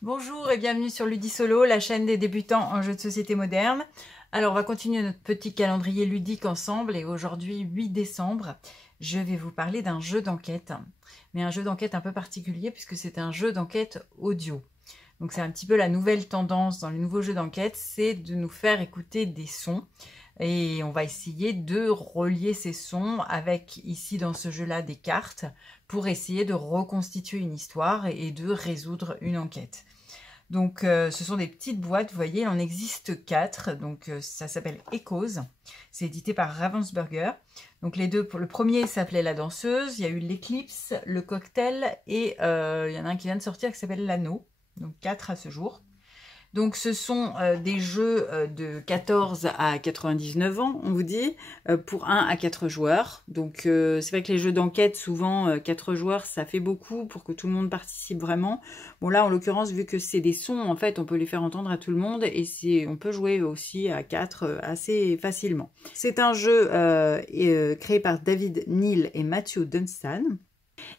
Bonjour et bienvenue sur Ludisolo, la chaîne des débutants en jeux de société moderne. Alors on va continuer notre petit calendrier ludique ensemble et aujourd'hui 8 décembre, je vais vous parler d'un jeu d'enquête. Mais un jeu d'enquête un peu particulier puisque c'est un jeu d'enquête audio. Donc c'est un petit peu la nouvelle tendance dans les nouveaux jeux d'enquête, c'est de nous faire écouter des sons. Et on va essayer de relier ces sons avec, ici dans ce jeu-là, des cartes pour essayer de reconstituer une histoire et de résoudre une enquête. Donc ce sont des petites boîtes, vous voyez, il en existe 4, donc ça s'appelle Echoes, c'est édité par Ravensburger. Donc les deux, le premier s'appelait La Danseuse, il y a eu l'Éclipse, le Cocktail et il y en a un qui vient de sortir qui s'appelle L'Anneau, donc 4 à ce jour. Donc ce sont des jeux de 14 à 99 ans, on vous dit, pour 1 à 4 joueurs. Donc c'est vrai que les jeux d'enquête, souvent 4 joueurs, ça fait beaucoup pour que tout le monde participe vraiment. Bon là, en l'occurrence, vu que c'est des sons, en fait, on peut les faire entendre à tout le monde et on peut jouer aussi à 4 assez facilement. C'est un jeu créé par David Neal et Matthew Dunstan,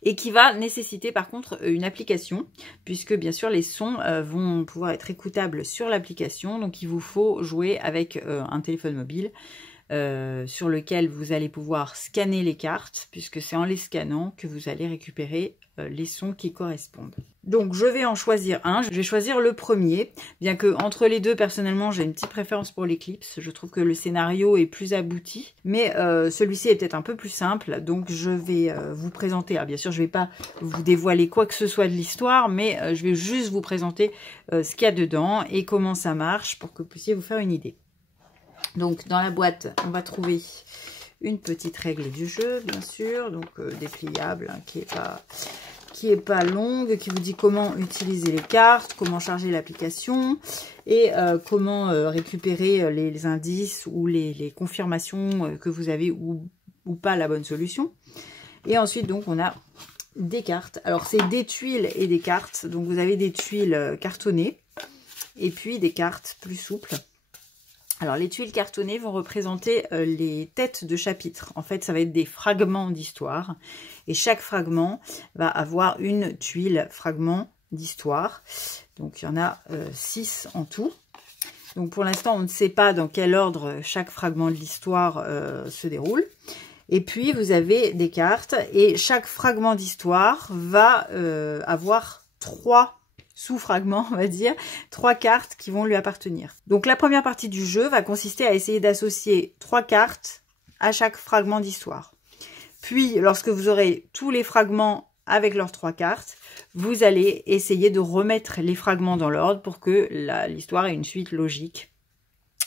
et qui va nécessiter par contre une application, puisque bien sûr les sons vont pouvoir être écoutables sur l'application, donc il vous faut jouer avec un téléphone mobile sur lequel vous allez pouvoir scanner les cartes, puisque c'est en les scannant que vous allez récupérer les sons qui correspondent. Donc je vais en choisir un, je vais choisir le premier, bien que entre les deux personnellement j'ai une petite préférence pour l'Éclipse, je trouve que le scénario est plus abouti, mais celui-ci est peut-être un peu plus simple, donc je vais vous présenter, alors bien sûr je ne vais pas vous dévoiler quoi que ce soit de l'histoire, mais je vais juste vous présenter ce qu'il y a dedans et comment ça marche pour que vous puissiez vous faire une idée. Donc dans la boîte on va trouver une petite règle du jeu, bien sûr, donc dépliable, hein, qui est pas longue, qui vous dit comment utiliser les cartes, comment charger l'application et comment récupérer les indices ou les confirmations que vous avez ou pas la bonne solution. Et ensuite, donc, on a des cartes. Alors, c'est des tuiles et des cartes. Donc, vous avez des tuiles cartonnées et puis des cartes plus souples. Alors, les tuiles cartonnées vont représenter les têtes de chapitres. En fait, ça va être des fragments d'histoire. Et chaque fragment va avoir une tuile fragment d'histoire. Donc, il y en a 6 en tout. Donc, pour l'instant, on ne sait pas dans quel ordre chaque fragment de l'histoire se déroule. Et puis, vous avez des cartes. Et chaque fragment d'histoire va avoir 3 sous-fragments, on va dire, 3 cartes qui vont lui appartenir. Donc la première partie du jeu va consister à essayer d'associer 3 cartes à chaque fragment d'histoire. Puis, lorsque vous aurez tous les fragments avec leurs 3 cartes, vous allez essayer de remettre les fragments dans l'ordre pour que l'histoire ait une suite logique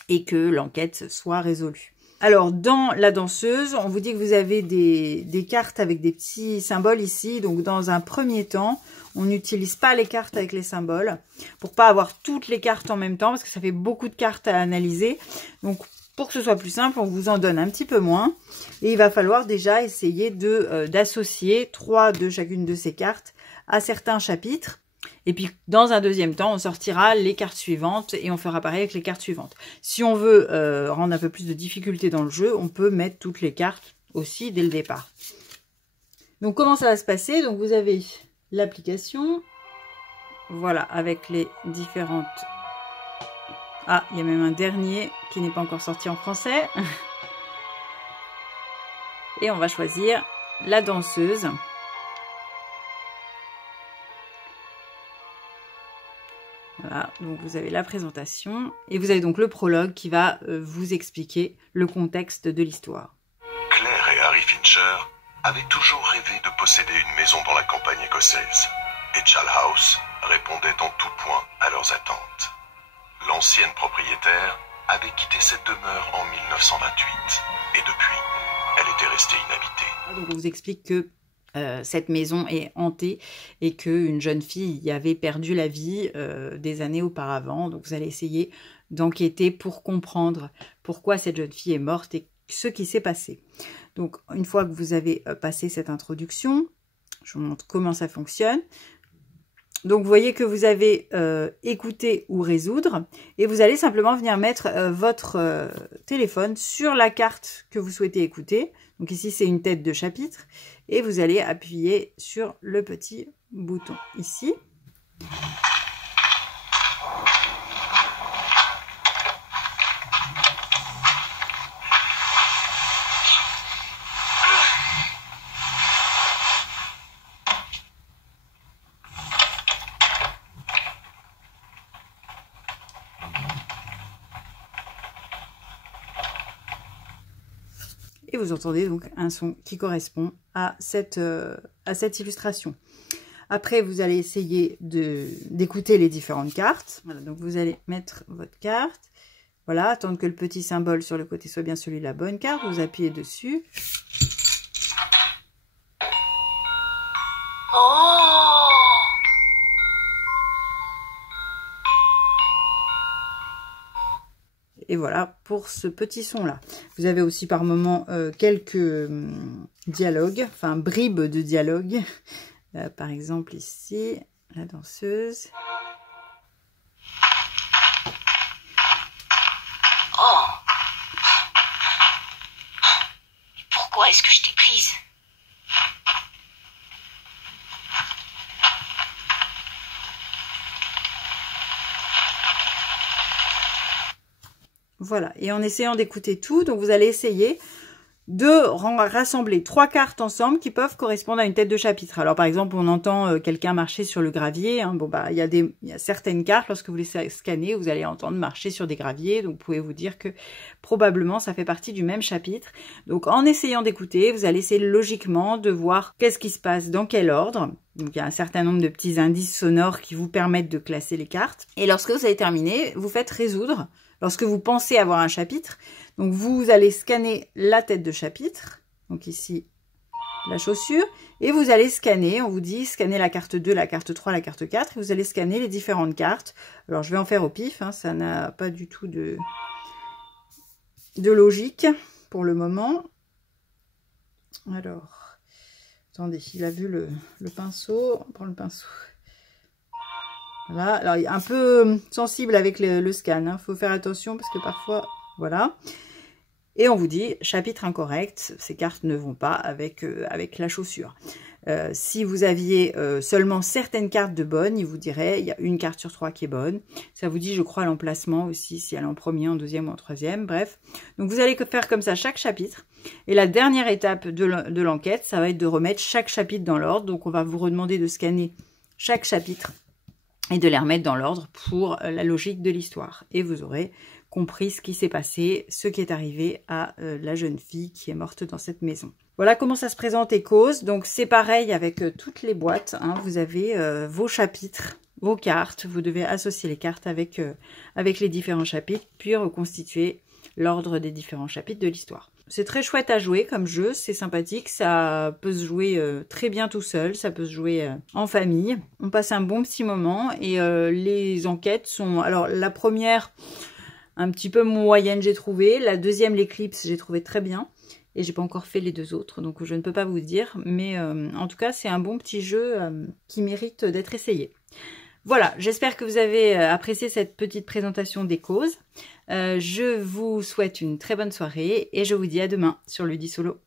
et que l'enquête soit résolue. Alors, dans La Danseuse, on vous dit que vous avez des cartes avec des petits symboles ici. Donc, dans un premier temps, on n'utilise pas les cartes avec les symboles pour pas avoir toutes les cartes en même temps parce que ça fait beaucoup de cartes à analyser. Donc, pour que ce soit plus simple, on vous en donne un petit peu moins. Et il va falloir déjà essayer d'associer 3 de chacune de ces cartes à certains chapitres. Et puis, dans un deuxième temps, on sortira les cartes suivantes et on fera pareil avec les cartes suivantes. Si on veut rendre un peu plus de difficulté dans le jeu, on peut mettre toutes les cartes aussi dès le départ. Donc, comment ça va se passer? Donc, vous avez l'application, voilà, avec les différentes... Ah, il y a même un dernier qui n'est pas encore sorti en français. Et on va choisir La Danseuse. Voilà, donc vous avez la présentation et vous avez donc le prologue qui va vous expliquer le contexte de l'histoire. Claire et Harry Fincher avaient toujours rêvé de posséder une maison dans la campagne écossaise et Chal House répondait en tout point à leurs attentes. L'ancienne propriétaire avait quitté cette demeure en 1928 et depuis, elle était restée inhabitée. Donc on vous explique que cette maison est hantée et qu'une jeune fille y avait perdu la vie des années auparavant. Donc vous allez essayer d'enquêter pour comprendre pourquoi cette jeune fille est morte et ce qui s'est passé. Donc une fois que vous avez passé cette introduction, je vous montre comment ça fonctionne. Donc, vous voyez que vous avez écouter ou résoudre. Et vous allez simplement venir mettre votre téléphone sur la carte que vous souhaitez écouter. Donc, ici, c'est une tête de chapitre. Et vous allez appuyer sur le petit bouton ici. Et vous entendez donc un son qui correspond à cette illustration. Après, vous allez essayer d'écouter les différentes cartes. Voilà, donc vous allez mettre votre carte. Voilà, attendre que le petit symbole sur le côté soit bien celui de la bonne carte. Vous appuyez dessus. Oh! Et voilà pour ce petit son-là. Vous avez aussi par moment quelques dialogues, enfin bribes de dialogue. Par exemple ici, la danseuse. Oh! Pourquoi est-ce que je t'ai prise? Voilà, et en essayant d'écouter tout, donc vous allez essayer de rassembler 3 cartes ensemble qui peuvent correspondre à une tête de chapitre. Alors par exemple, on entend quelqu'un marcher sur le gravier. Hein. Bon bah il y a certaines cartes, lorsque vous les scannez, vous allez entendre marcher sur des graviers. Donc vous pouvez vous dire que probablement ça fait partie du même chapitre. Donc en essayant d'écouter, vous allez essayer logiquement de voir qu'est-ce qui se passe, dans quel ordre. Donc il y a un certain nombre de petits indices sonores qui vous permettent de classer les cartes. Et lorsque vous avez terminé, vous faites résoudre. Lorsque vous pensez avoir un chapitre, donc vous allez scanner la tête de chapitre, donc ici la chaussure, et vous allez scanner, on vous dit scanner la carte 2, la carte 3, la carte 4, et vous allez scanner les différentes cartes. Alors je vais en faire au pif, hein, ça n'a pas du tout de logique pour le moment. Alors, attendez, il a vu le pinceau, on prend le pinceau. Voilà, alors il est un peu sensible avec le scan, hein. Faut faire attention parce que parfois, voilà. Et on vous dit, chapitre incorrect, ces cartes ne vont pas avec la chaussure. Si vous aviez seulement certaines cartes de bonnes, il vous dirait, il y a une carte sur 3 qui est bonne. Ça vous dit, je crois, l'emplacement aussi, si elle est en premier, en deuxième ou en troisième, bref. Donc vous allez faire comme ça chaque chapitre. Et la dernière étape de l'enquête, ça va être de remettre chaque chapitre dans l'ordre. Donc on va vous redemander de scanner chaque chapitre et de les remettre dans l'ordre pour la logique de l'histoire. Et vous aurez compris ce qui s'est passé, ce qui est arrivé à la jeune fille qui est morte dans cette maison. Voilà comment ça se présente Écose. Donc c'est pareil avec toutes les boîtes, hein. Vous avez vos chapitres, vos cartes. Vous devez associer les cartes avec les différents chapitres, puis reconstituer l'ordre des différents chapitres de l'histoire. C'est très chouette à jouer comme jeu, c'est sympathique, ça peut se jouer très bien tout seul, ça peut se jouer en famille. On passe un bon petit moment et les enquêtes sont... Alors la première, un petit peu moyenne j'ai trouvé, la deuxième, l'éclipse, j'ai trouvé très bien. Et j'ai pas encore fait les deux autres, donc je ne peux pas vous dire. Mais en tout cas, c'est un bon petit jeu qui mérite d'être essayé. Voilà, j'espère que vous avez apprécié cette petite présentation d'Écose. Je vous souhaite une très bonne soirée et je vous dis à demain sur Ludisolo.